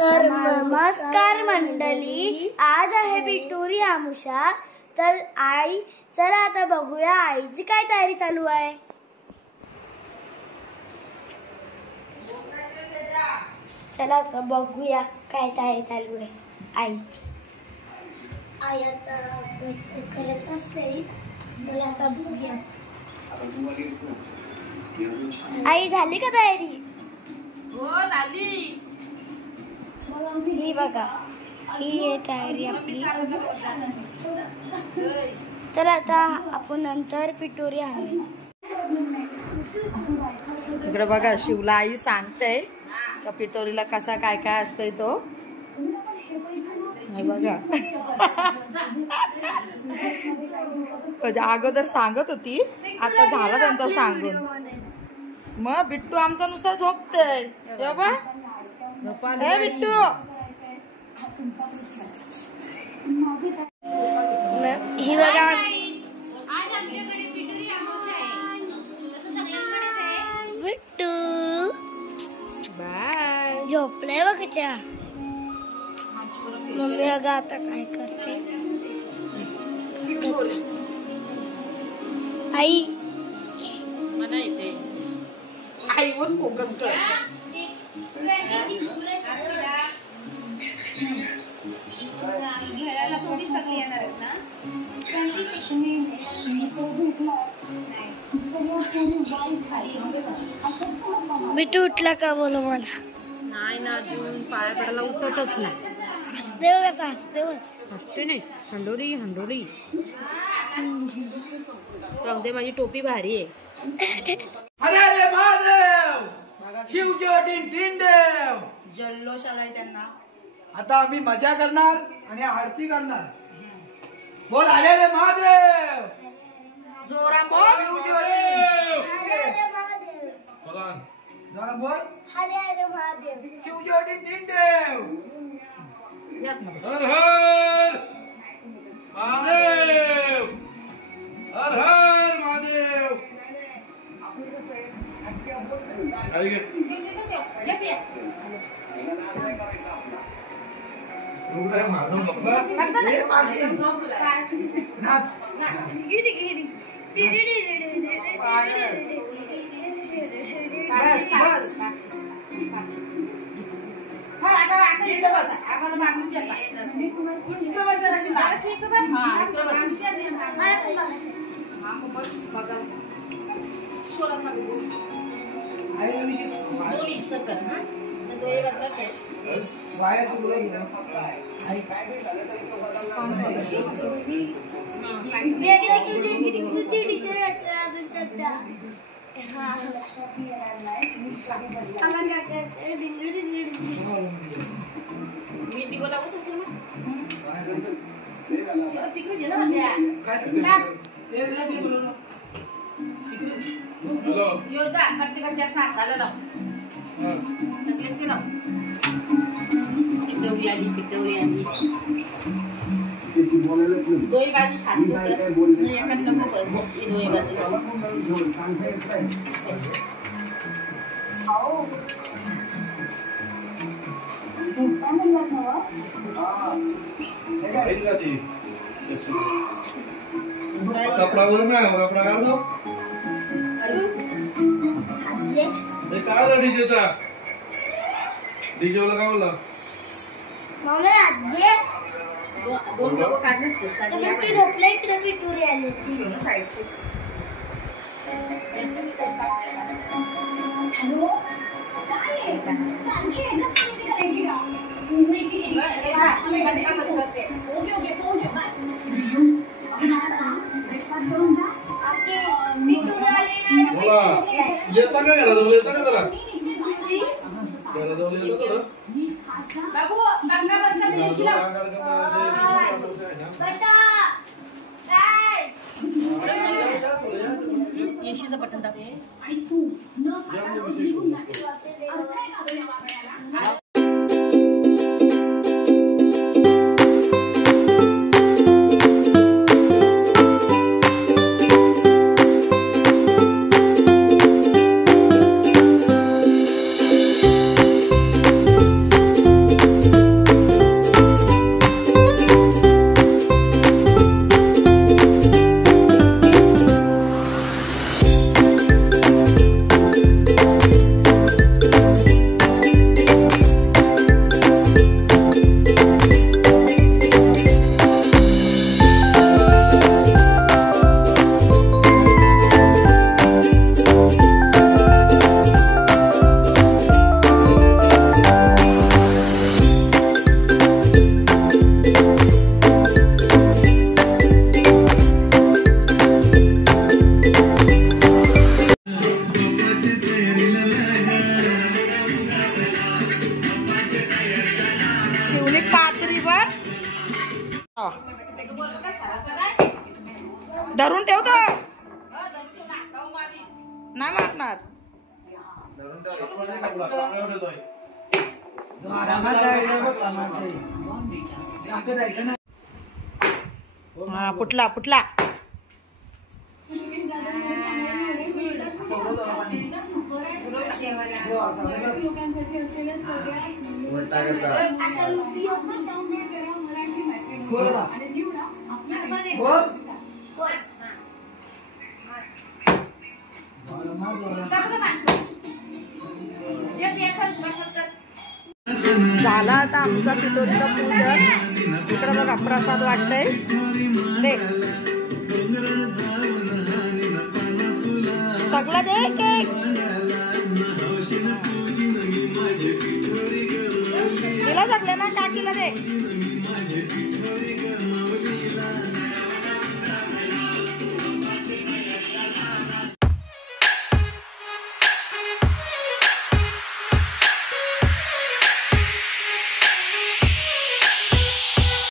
तर नमस्कार मंडळी, आज आहे बिटूरी आमुषा। तर आई, चला आता बघूया आईची काय तयारी चालू आहे। चला आता बघूया काय तयारी चालू आहे आईची। आई आता करत असेल, तर आता बघूया। आई झाली का तयारी? हो झाली। ही बघा, ही आहे तयारी आपली। तर आता आपण नंतर पिटोरी आणू। इकडे बघा, शिवला आई सांगते का पिटोरीला कसा काय काय असतंय तो। बघा म्हणजे अगोदर सांगत होती, आता झाला त्यांचा सांगून। मग बिट्टू आमचा नुसता झोपतय। बा बिट्टू, ही बघा, आज आमच्याकडे पिटोरी आमुषा आहे, तसं सगळ्यांकडेच आहे। बिट्टू बाय झोपलाय बघा। मम्मी बघा आता काय करते। आई मला येते, आई वर फोकस कर। घराला थोडी सगळी येणार आहेत ना। बिट्टू उठला का बोलो मला? नाही ना, अजून पाया पडायला उठतच नाही। हसते बघा, हसते बघ। हसते नाही, हंडोरी हंडोरी। जाऊदे, माझी टोपी भारी आहे। अरे अरे महादेव, शिवजी देव। जल्लोष आलाय त्यांना। आता आम्ही मजा करणार आणि आरती करणार। बोल अरे रे महादेव, जोरा बोल। जरा बोल, हरे हरे महादेव। शिवजी देव। हर हर महादेव, हर हर महादेव। दोई बाजू सांगतो तर एखादं दोई बाजू कपडावर ना कपडा काढ दो। काय झाला डीजेचा? डीजे वाला काय बोलला? मम्मी आजे दोन लोक काढणंच बिट्टू झोपला, इकडे बिटूरी आली साईडची। बोला, येता का घराजवळ? येता का जरा घराजवळ येतो जरा बाबू गंगा बंद कर। येशीचं बटन दाबे। शिवली पातरी बर धरून ठेवतो नाही मारणार. हा फुटला फुटला. झाला आता आमचा पिठोरीचा पूजन. इकडे बघा प्रसाद वाटतंय दे सगळं दे केक तिला जगले ना काकीला दे.